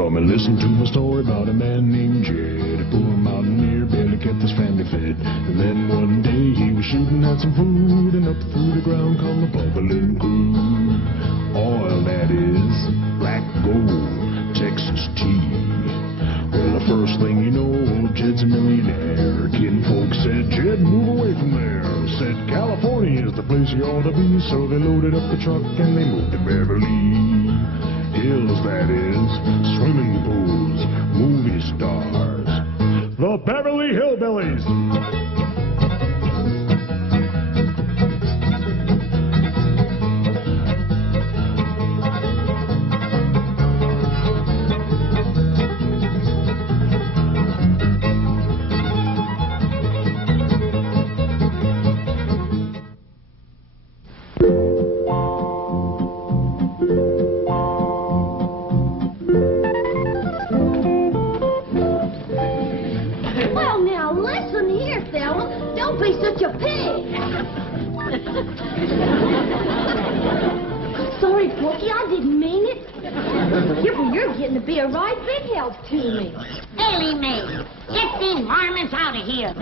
Come and listen to my story about a man named Jed. A poor mountaineer barely kept his family fed. And then one day he was shooting at some food, and up through the ground come the bubbling crude. Oil, that is, black gold, Texas tea. Well, the first thing you know, Jed's a millionaire. Kin folks said, Jed, move away from there. Said, California is the place you ought to be. So they loaded up the truck and they moved to Beverly Hills, that is, swimming pools, movie stars, the Beverly Hillbillies. Sorry, Porky, I didn't mean it. You're getting to be a right big help to me. Ellie Mae, get these varmints out of here.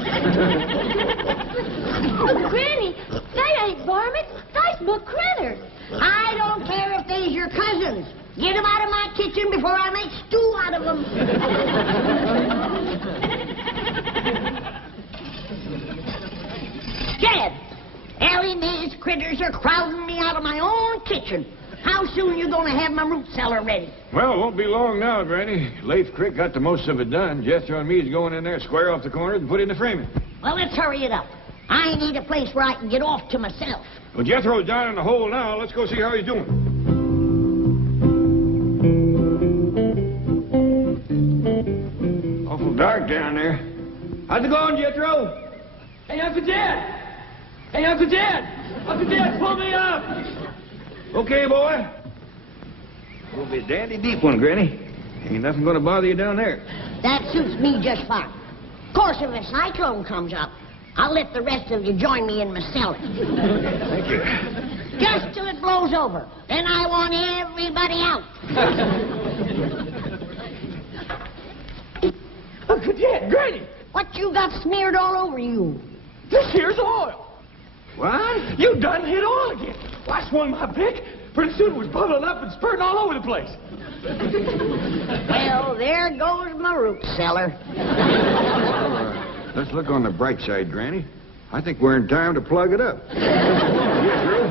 But, Granny, they ain't varmints. They's my critters. I don't care if they's your cousins. Get them out of my kitchen before I make stew out of them. Jed, Ellie Mae's critters are crowding me out of my own kitchen. How soon you gonna have my root cellar ready? Well, it won't be long now, Granny. Leif Crick got the most of it done. Jethro and me's going in there, square off the corners, and put in the framing. Well, let's hurry it up. I need a place where I can get off to myself. Well, Jethro's down in the hole now. Let's go see how he's doing. Awful dark down there. How's it going, Jethro? Hey, Uncle Jed! Hey, Uncle Jed! Uncle Jed, pull me up! Okay, boy. Will be a dandy deep one, Granny. Ain't nothing gonna bother you down there. That suits me just fine. Of course, if a cyclone comes up, I'll let the rest of you join me in my cellar. Thank you. Just till it blows over. Then I want everybody out. Uncle Jed, Granny! What you got smeared all over you? This here's oil. What? You done hit oil again. Well, I swung my pick. Pretty soon it was bubbling up and spurting all over the place. Well, there goes my root cellar. Let's look on the bright side, Granny. I think we're in time to plug it up. Jethro,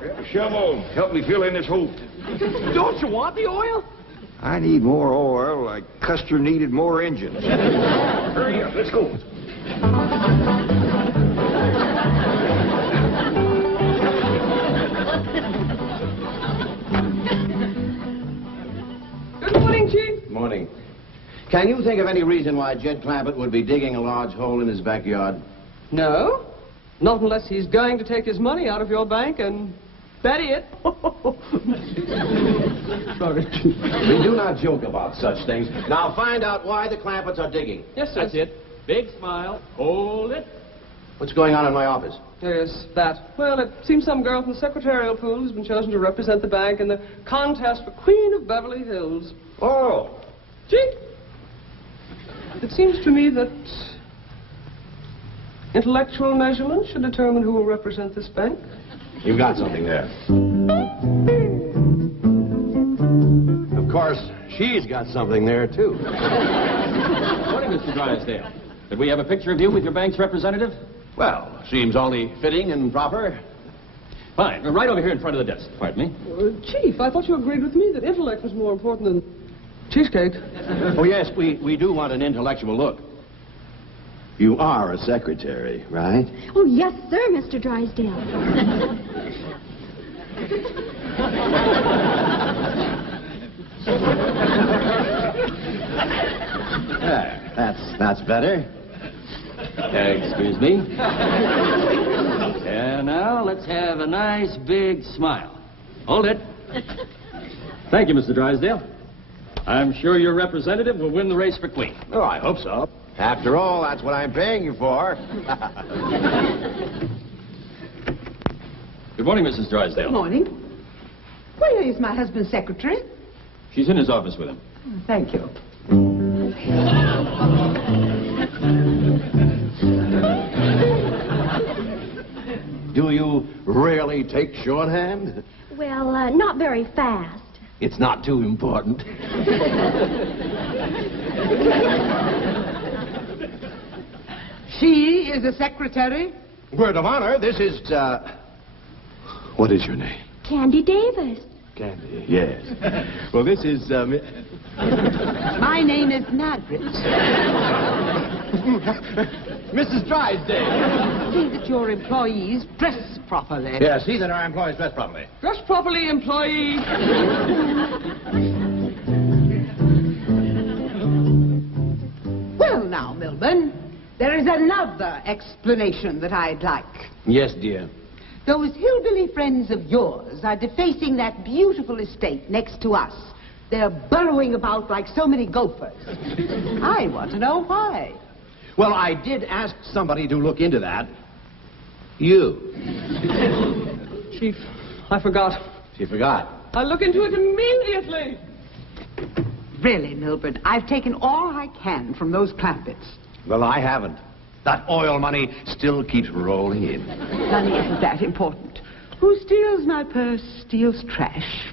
grab a shovel. Help me fill in this hole. Don't you want the oil? I need more oil like Custer needed more engines. Hurry up, let's go. Good morning, Chief. Morning. Can you think of any reason why Jed Clampett would be digging a large hole in his backyard? No. Not unless he's going to take his money out of your bank and bury it. Sorry. We do not joke about such things. Now find out why the Clampetts are digging. Yes, sir. That's it. Big smile. Hold it. What's going on in my office? Yes, that. Well, it seems some girl from the secretarial pool has been chosen to represent the bank in the contest for Queen of Beverly Hills. Oh. Gee, it seems to me that intellectual measurement should determine who will represent this bank. You've got something there. Of course, she's got something there, too. Morning, Mr. Drysdale. Did we have a picture of you with your bank's representative? Well, seems only fitting and proper. Fine. Right over here in front of the desk. Pardon me. Chief, I thought you agreed with me that intellect was more important than cheesecake. Oh, yes, we do want an intellectual look. You are a secretary, right? Oh, yes, sir, Mr. Drysdale. That's better. Excuse me. And now let's have a nice big smile. Hold it. Thank you, Mr. Drysdale. I'm sure your representative will win the race for Queen. Oh, I hope so. After all, that's what I'm paying you for. Good morning, Mrs. Drysdale. Good morning. Where is my husband's secretary? She's in his office with him. Thank you. Do you really take shorthand? Well, not very fast. It's not too important. She is a secretary? Word of honor, this is, what is your name? Candy Davis. Candy, yes. Well, this is, My name is Margaret. Mrs. Drysdale. See that your employees dress properly. Yeah, see that our employees dress properly. Dress properly, employee. Well, now, Milburn, there is another explanation that I'd like. Yes, dear. Those hillbilly friends of yours are defacing that beautiful estate next to us. They're burrowing about like so many gophers. I want to know why. Well, I did ask somebody to look into that. You. Chief, I forgot. She forgot. I'll look into it immediately. Really, Milburn, I've taken all I can from those Clampetts. Well, I haven't. That oil money still keeps rolling in. Money isn't that important. Who steals my purse steals trash.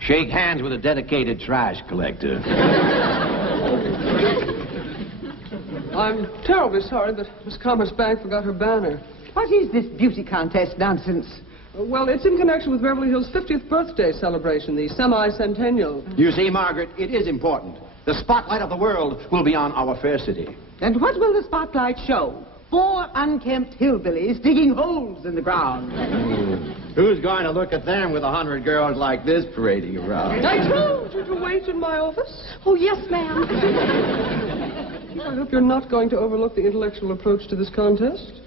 Shake hands with a dedicated trash collector. I'm terribly sorry that Miss Commerce Bank forgot her banner. What is this beauty contest nonsense? Well, it's in connection with Beverly Hills' 50th birthday celebration, the semi-centennial. You see, Margaret, it is important. The spotlight of the world will be on our fair city. And what will the spotlight show? 4 unkempt hillbillies digging holes in the ground. Who's going to look at them with 100 girls like this parading around? I told you to wait in my office. Oh, yes, ma'am. I hope you're not going to overlook the intellectual approach to this contest.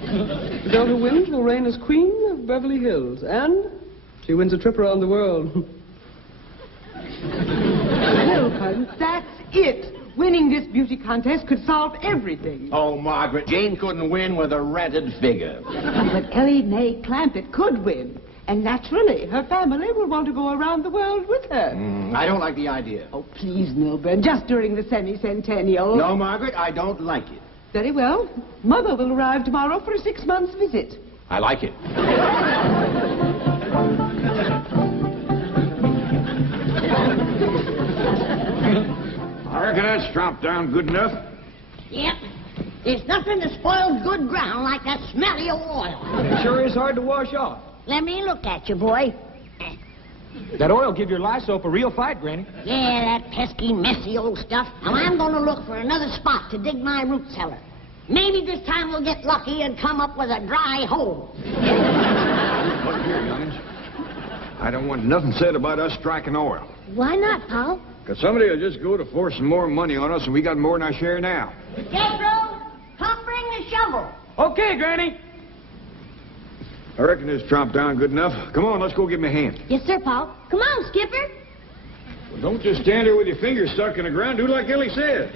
The girl who wins will reign as queen of Beverly Hills, and she wins a trip around the world. Milburn, that's it. Winning this beauty contest could solve everything. Oh, Margaret, Jane couldn't win with a rented figure. But Ellie Mae Clampett could win. And naturally, her family will want to go around the world with her. I don't like the idea. Oh, please, Milburn, just during the semi-centennial. No, Margaret, I don't like it. Very well. Mother will arrive tomorrow for a 6-month visit. I like it. I reckon that's chopped down good enough. Yep. There's nothing that spoils good ground like that smelly old oil. It sure is hard to wash off. Let me look at you, boy. That oil give your lye soap a real fight, Granny. Yeah, that pesky, messy old stuff. Now, I'm going to look for another spot to dig my root cellar. Maybe this time we'll get lucky and come up with a dry hole. Look here, youngins. I don't want nothing said about us striking oil. Why not, Paul? Because somebody will just go to forcing more money on us, and we got more than our share now. Gabriel, come bring the shovel. Okay, Granny. I reckon this chopped down good enough. Come on, let's go give me a hand. Yes, sir, Paul. Come on, Skipper. Well, don't just stand there with your fingers stuck in the ground. Do like Ellie said.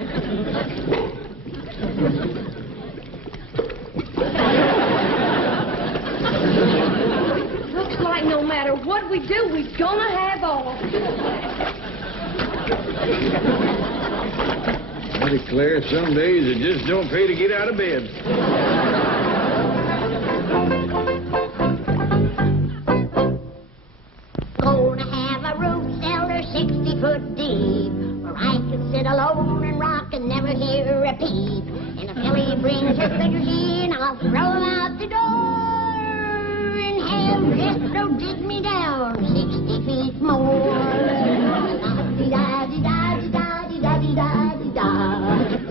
Looks like no matter what we do, we're gonna have oil. I declare, some days it just don't pay to get out of bed. Gonna have a root cellar 60 foot deep, where I can sit alone and rock and never hear a peep. And if Ellie brings her fingers in, I'll throw them out the door and have Destro dig me down 60 feet more. La-di-da-di-da-di-da-di-da-di-da-di-da.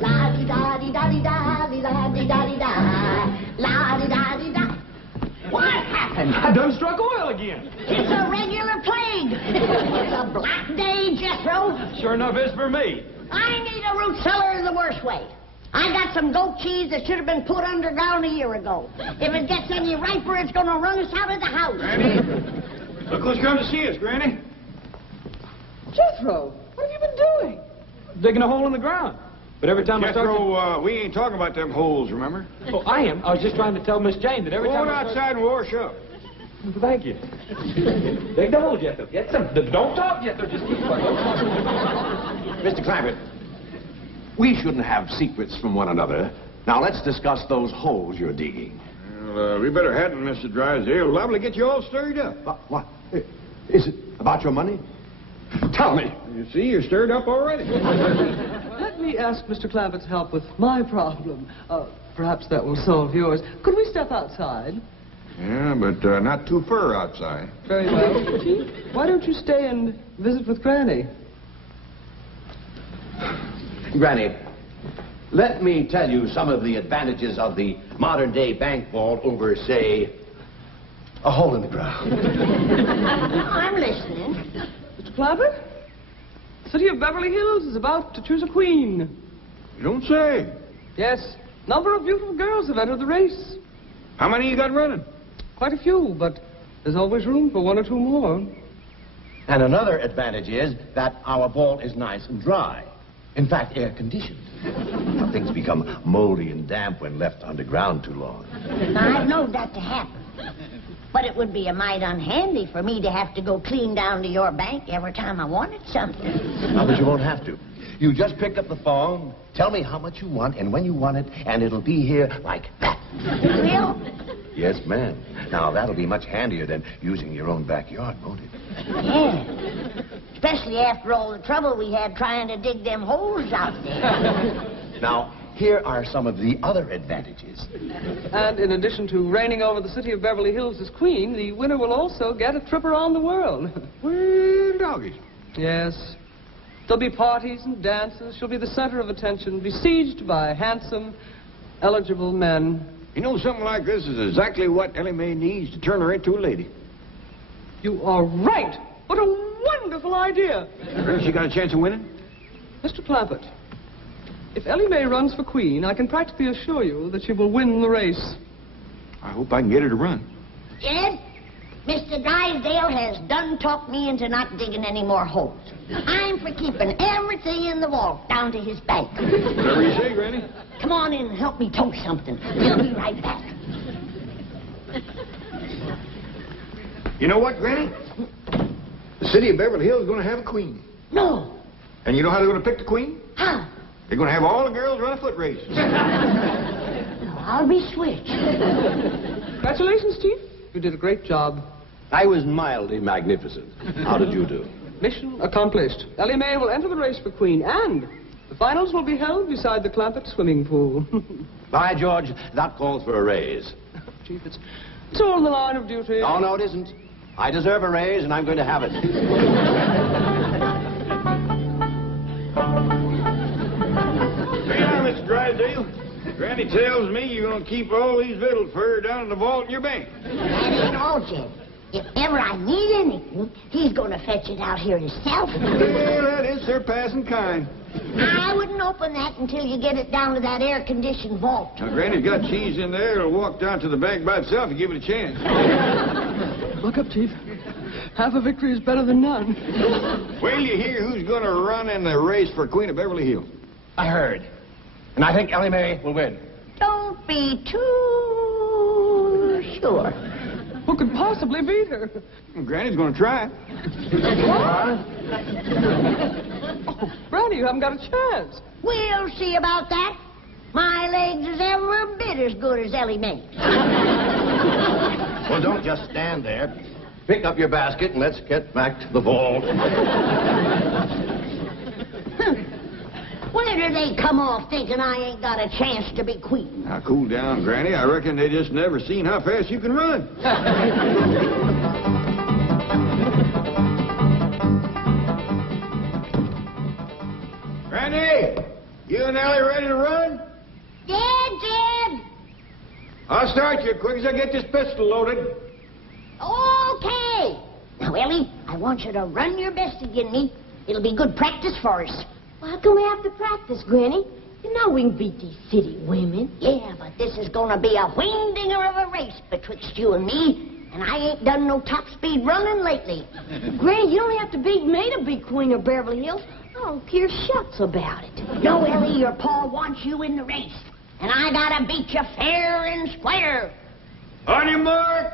La-di-da-di-da-di-da-di-da-di-da-di-da. La-di-da-di-da. What happened? I done struck oil again. It's a regular plague. It's a black day, Jethro. Sure enough is for me. I need a root cellar in the worst way. I got some goat cheese that should have been put underground a year ago. If it gets any riper, it's going to run us out of the house. Granny, look who's come to see us, Granny. Jethro, what have you been doing? Digging a hole in the ground. But every time I start Jethro, we ain't talking about them holes, remember? Oh, I am. I was just trying to tell Miss Jane that every Go time on outside and wash up. Thank you. Dig the hole, Jethro. Get some. Don't talk, Jethro. Just keep quiet. Mr. Clampett, we shouldn't have secrets from one another. Now, let's discuss those holes you're digging. Well, we better hadn't, Mr. Drysdale. Liable to get you all stirred up. What? Is it about your money? Tell me. You see, you're stirred up already. Let me ask Mr. Clampett's help with my problem. Perhaps that will solve yours. Could we step outside? Yeah, but not too far outside. Very well. Chief, why don't you stay and visit with Granny? Granny, let me tell you some of the advantages of the modern-day bank vault over, say, a hole in the ground. I'm listening. Mr. Clampett, the city of Beverly Hills is about to choose a queen. You don't say. Yes, a number of beautiful girls have entered the race. How many you got running? Quite a few, but there's always room for one or two more. And another advantage is that our vault is nice and dry. In fact, air-conditioned. Now, things become moldy and damp when left underground too long. Now, I've known that to happen. But it would be a mite unhandy for me to have to go clean down to your bank every time I wanted something. No, but you won't have to. You just pick up the phone, tell me how much you want and when you want it, and it'll be here like that. Real? Yes, ma'am. Now, that'll be much handier than using your own backyard, won't it? Yeah. Especially after all the trouble we had trying to dig them holes out there. Now, here are some of the other advantages. And in addition to reigning over the city of Beverly Hills as queen, the winner will also get a trip around the world. Well, doggies. Yes. There'll be parties and dances. She'll be the center of attention, besieged by handsome, eligible men. You know, something like this is exactly what Ellie Mae needs to turn her into a lady. You are right. What a wonderful idea. She got a chance of winning? Mr. Clampett, if Ellie Mae runs for queen, I can practically assure you that she will win the race. I hope I can get her to run. Jed, Mr. Drysdale has done talked me into not digging any more holes. I'm for keeping everything in the vault down to his bank. Whatever you say, Granny. Come on in and help me toast something. We'll be right back. You know what, Granny? The city of Beverly Hills is going to have a queen. No. And you know how they're going to pick the queen? How? They're going to have all the girls run a foot race. I'll be switched. Congratulations, Chief. You did a great job. I was mildly magnificent. How did you do? Mission accomplished. Ellie Mae will enter the race for queen, and the finals will be held beside the Clampett swimming pool. By George, that calls for a raise. Chief, it's all in the line of duty. Oh, no, it isn't. I deserve a raise, and I'm going to have it. Now, Mr. Drysdale, Granny tells me you're going to keep all these victuals for her down in the vault in your bank. That ain't all, Jed. If ever I need anything, he's going to fetch it out here himself. Well, that is surpassing kind. I wouldn't open that until you get it down to that air-conditioned vault. Now, Granny's got cheese in there. It'll walk down to the bank by itself if you give it a chance. Look up, Chief. Half a victory is better than none. Well, you hear who's going to run in the race for Queen of Beverly Hills? I heard. And I think Ellie Mae will win. Don't be too sure. Who could possibly beat her? Well, Granny's going to try. Oh, Granny, you haven't got a chance. We'll see about that. My legs is every bit as good as Ellie Mae's. Well, don't just stand there. Pick up your basket and let's get back to the vault. Where do they come off thinking I ain't got a chance to be queen? Now, cool down, Granny. I reckon they just never seen how fast you can run. Granny, you and Ellie ready to run? Jed! I'll start you as quick as I get this pistol loaded. Okay. Now, Ellie, I want you to run your best again me. It'll be good practice for us. Why can we have to practice, Granny? You know we can beat these city women. Yeah, but this is gonna be a wing-dinger of a race betwixt you and me, and I ain't done no top-speed running lately. Granny, you don't have to beat me to be Queen of Beverly Hills. I don't care shucks about it. No, Ellie, your pa wants you in the race, and I gotta beat you fair and square. On your mark.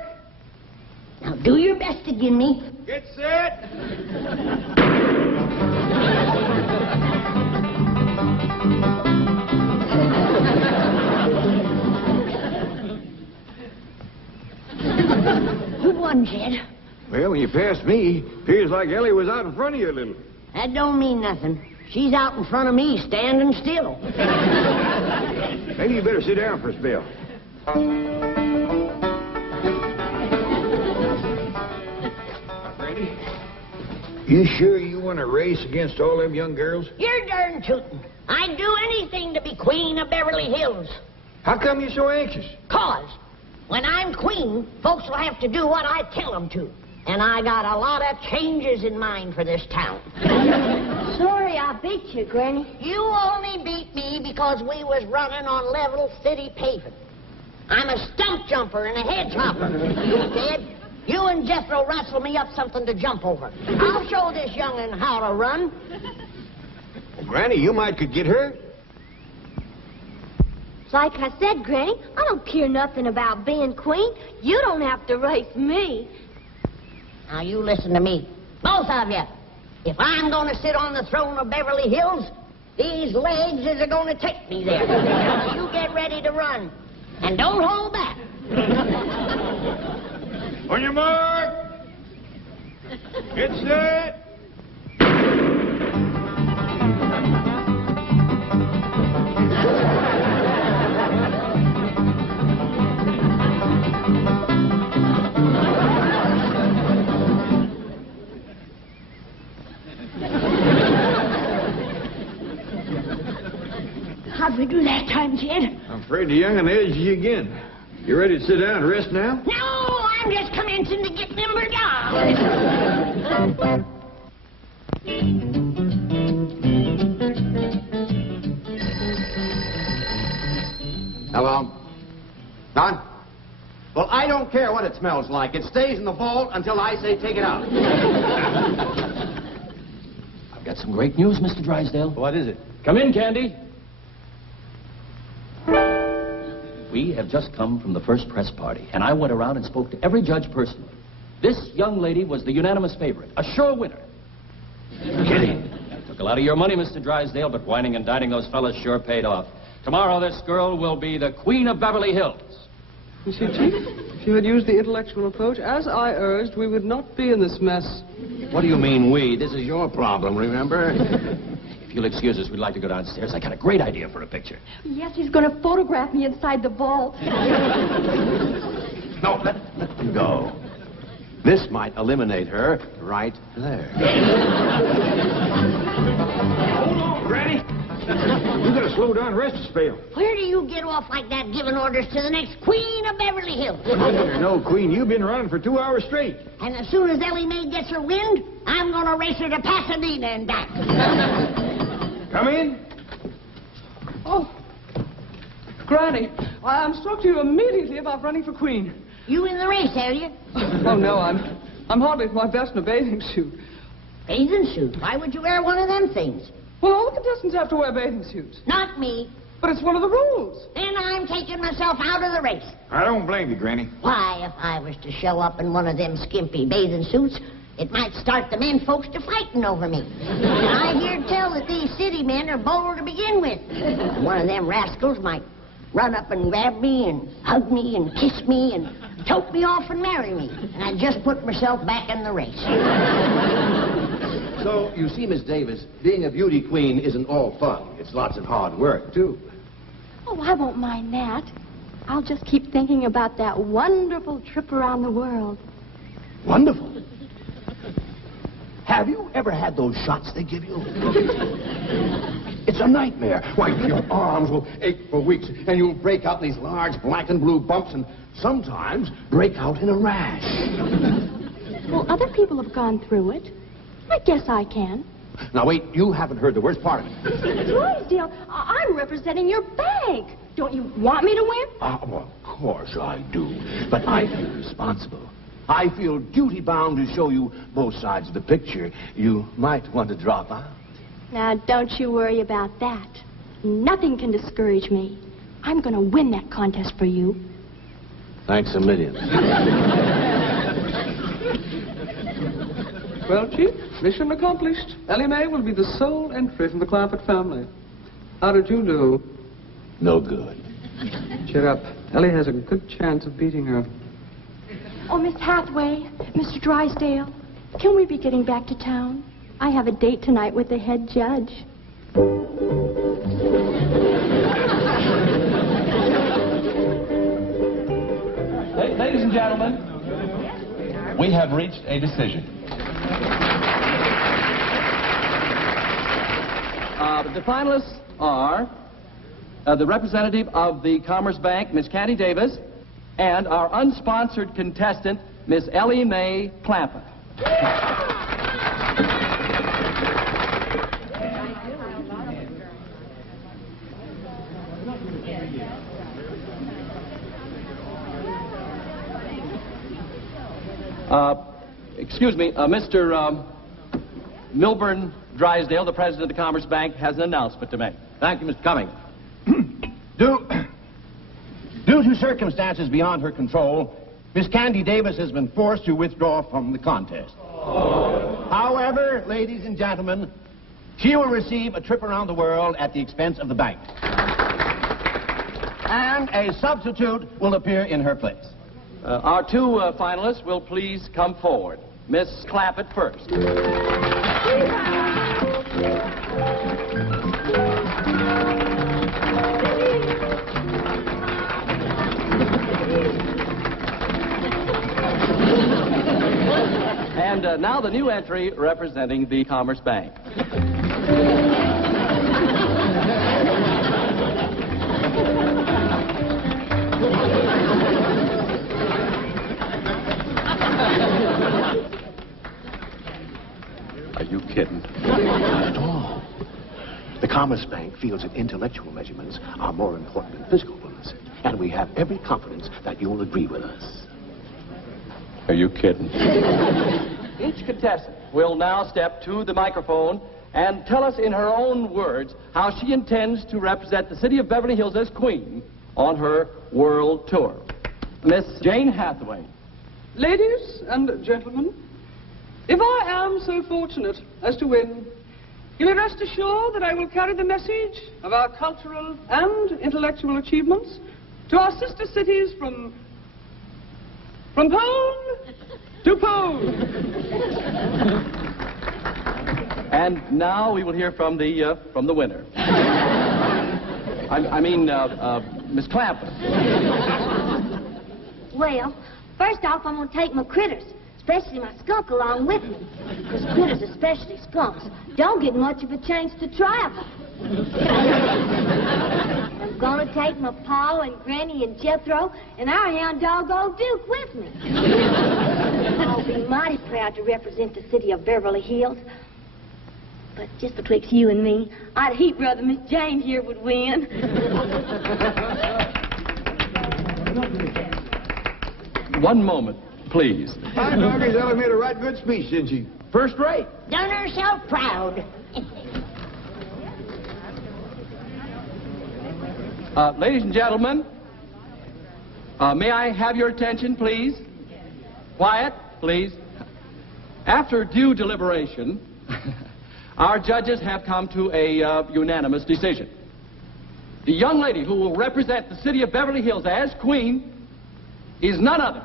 Now do your best to give me. Get set. Who won, Jed? Well, when you passed me, appears like Ellie was out in front of you a little. That don't mean nothing. She's out in front of me, standing still. Maybe you better sit down for a spell. Brandy, you sure you want to race against all them young girls? You're darn tootin'. I'd do anything to be queen of Beverly Hills. How come you're so anxious? 'Cause when I'm queen, folks will have to do what I tell them to. And I got a lot of changes in mind for this town. Sorry I beat you, Granny. You only beat me because we was running on level city paving. I'm a stump jumper and a hedge hopper. Dad, you and Jethro rustle me up something to jump over. I'll show this young'un how to run. Well, Granny, you might could get hurt. Like I said, Granny, I don't care nothing about being queen. You don't have to race me. Now, you listen to me. Both of you. If I'm going to sit on the throne of Beverly Hills, these legs is going to take me there. Now, you get ready to run. And don't hold back. On your mark. Get set. How'd we do that time, Jed? I'm afraid the young'un edged you again. You ready to sit down and rest now? No, I'm just commencing to get limbered down. Hello? Don? Well, I don't care what it smells like. It stays in the vault until I say take it out. I've got some great news, Mr. Drysdale. What is it? Come in, Candy. We have just come from the first press party, and I went around and spoke to every judge personally. This young lady was the unanimous favorite, a sure winner. Kidding. Took a lot of your money, Mr. Drysdale, but whining and dining those fellas sure paid off. Tomorrow, this girl will be the queen of Beverly Hills. You see, Chief, if you had used the intellectual approach, as I urged, we would not be in this mess. What do you mean, we? This is your problem, remember? If you'll excuse us, we'd like to go downstairs. I got a great idea for a picture. Yes, he's going to photograph me inside the vault. No, let them go. This might eliminate her right there. Hold on, Granny. You gotta slow down and rest a spell. Where do you get off like that giving orders to the next queen of Beverly Hills? No, Queen, you've been running for 2 hours straight. And as soon as Ellie Mae gets her wind, I'm going to race her to Pasadena and back. Come in. Oh, Granny, I'm struck to you immediately about running for queen. You in the race, are you? Oh, no, I'm hardly at my best in a bathing suit. Bathing suit? Why would you wear one of them things? Well, all the contestants have to wear bathing suits. Not me. But it's one of the rules. Then I'm taking myself out of the race. I don't blame you, Granny. Why, if I was to show up in one of them skimpy bathing suits, it might start the men folks to fighting over me. And I hear tell that these city men are bold to begin with. One of them rascals might run up and grab me and hug me and kiss me and tote me off and marry me. And I just put myself back in the race. So, you see, Miss Davis, being a beauty queen isn't all fun. It's lots of hard work, too. Oh, I won't mind that. I'll just keep thinking about that wonderful trip around the world. Wonderful. Have you ever had those shots they give you? It's a nightmare. Why, your arms will ache for weeks, and you'll break out these large black and blue bumps, and sometimes break out in a rash. Well, other people have gone through it. I guess I can. Now, wait, you haven't heard the worst part of it. Drysdale, I'm representing your bank. Don't you want me to win? Well, of course I do. But I feel responsible. I feel duty-bound to show you both sides of the picture. You might want to drop out. Now, don't you worry about that. Nothing can discourage me. I'm going to win that contest for you. Thanks a million. Well, Chief, mission accomplished. Ellie Mae will be the sole entry from the Clampett family. How did you do? No good. Cheer up. Ellie has a good chance of beating her. Oh, Miss Hathaway, Mr. Drysdale, can we be getting back to town? I have a date tonight with the head judge. Ladies and gentlemen, we have reached a decision. The finalists are the representative of the Commerce Bank, Miss Candy Davis, and our unsponsored contestant, Miss Ellie Mae Clampett. Excuse me, Mr. Milburn Drysdale, the president of the Commerce Bank, has an announcement to make. Thank you, Mr. Cummings. Due to circumstances beyond her control, Miss Candy Davis has been forced to withdraw from the contest. However, ladies and gentlemen, she will receive a trip around the world at the expense of the bank. And a substitute will appear in her place. Our two finalists will please come forward. Miss Clampett first. And now the new entry representing the Commerce Bank. Are you kidding? Not at all. The Commerce Bank feels that intellectual measurements are more important than physical ones, and we have every confidence that you'll agree with us. Are you kidding? Each contestant will now step to the microphone and tell us in her own words how she intends to represent the city of Beverly Hills as queen on her world tour. Miss Jane Hathaway. Ladies and gentlemen, if I am so fortunate as to win, you may rest assured that I will carry the message of our cultural and intellectual achievements to our sister cities from pole to pole. And now we will hear from the winner. I mean, Miss Clampett. Well, first off, I'm going to take my critters, especially my skunk, along with me. Because critters, especially skunks, don't get much of a chance to travel. I'm going to take my Pa and Granny and Jethro and our hound dog, Old Duke, with me. I'll be mighty proud to represent the city of Beverly Hills. But just betwixt you and me, I'd heap rather Miss Jane here would win. One moment, please. I Doggy's Ellie made a right good speech, didn't she? First rate. Done herself proud. Ladies and gentlemen, may I have your attention, please? Quiet, please. After due deliberation, our judges have come to a unanimous decision. The young lady who will represent the city of Beverly Hills as queen is none other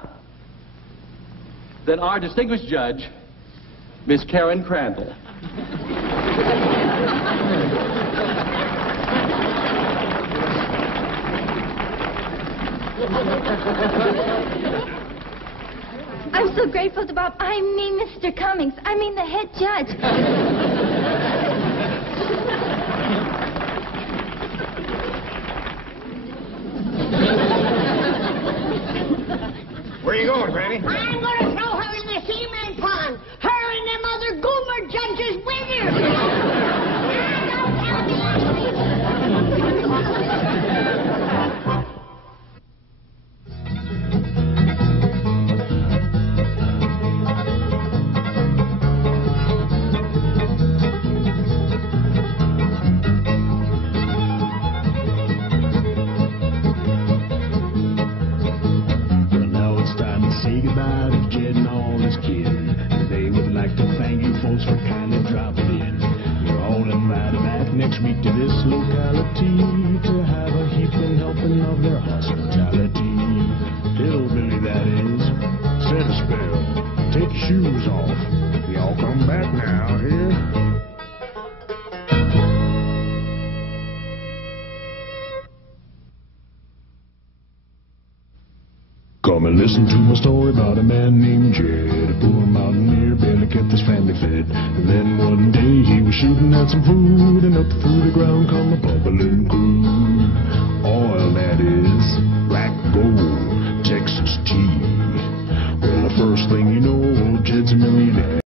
than our distinguished judge, Miss Karen Crandall. I'm so grateful to Bob. I mean, Mr. Cummings. I mean, the head judge. Where you going, Granny? I'm going to throw her in the cement pond. Her and them other goober judges with her. Now, don't tell me. Well, now it's time to say goodbye to Jed and all his kin. They would like to thank folks for kindly dropping in. You're all invited back next week to this locality to have a heaping helping of their hospitality. Hillbilly, that is. Set a spell. Take your shoes off. Y'all come back now, here. Come and listen to my story about a man named Jed. A poor mountaineer barely kept his family fed. And then one day he was shooting at some food, and up through the ground come a bubbling crude. Oil, that is, black gold, Texas tea. Well, the first thing you know, old Jed's a millionaire.